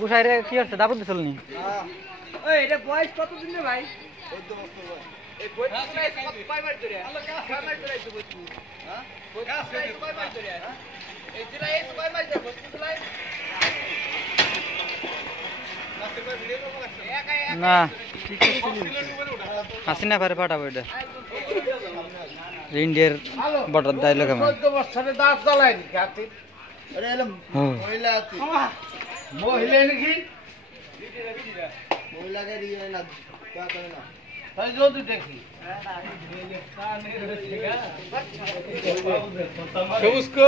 গুসাইরে কি হচ্ছে দাবত দিছিল নি এটা বয়স কতদিন রে ভাই না হাসিনা পারে পাঠাবো এটা ইন্ডিয়ার বর্ডার দাইলো কেমন মহিলা নাকি যদি দেখি সবুজকে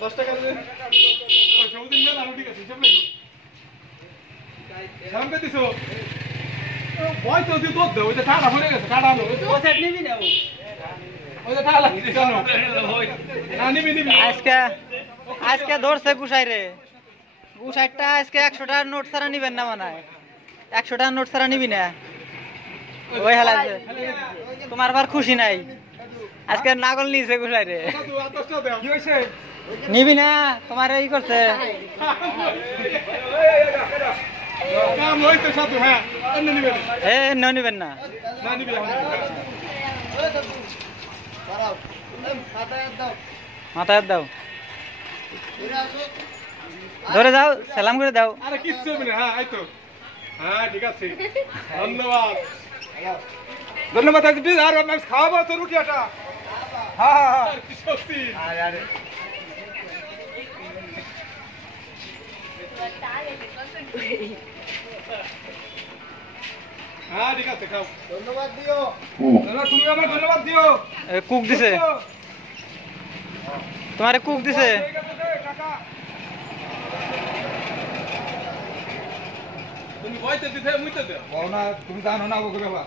10 টাকা দে সবুজ দিন না ঠিক আছে হিসাব লাগবে সামনে দিছো ভয় তো দি দুধ দাও ওই যে ঠাডা পড়ে গেছে ঠাডা আনো ও সেট নিবি না ওই যে ঠাডা লাগছে জানো না নিবি আজকে ধরছে গুসাইরে গুসাইটা আজকে 100 টাকার নোট ছাড়া নিবেন না মানায় 100 টাকার নোট ছাড়া নিবি না ওই হালাছে তোমার আবার খুশি নাই আজকে নাগল নিছে গুসাইরে কি হইছে নিবি না তোমার এই করছে কাম হইছে সাধু হ্যাঁ অন্য নিবে নিবেন না না নিবি মাথায় দাও ধরে যাও সালাম করে দাও আরে কিচ্ছু হবে না হ্যাঁ আইতো হ্যাঁ ঠিক আছে ধন্যবাদ ধন্যবাদ দিদি আর আমি খাওয়াবো তো রুটিটা হ্যাঁ হ্যাঁ হ্যাঁ কি সত্যি আরে আরে হ্যাঁ ঠিক আছে খাও ধন্যবাদ দিও তুমি আমার ধন্যবাদ দিও কুক দিছে তোমারে কুক দিছে তুমি বইতে দিতে মুইতে দাও না তুমি জানো না ওকে বাবা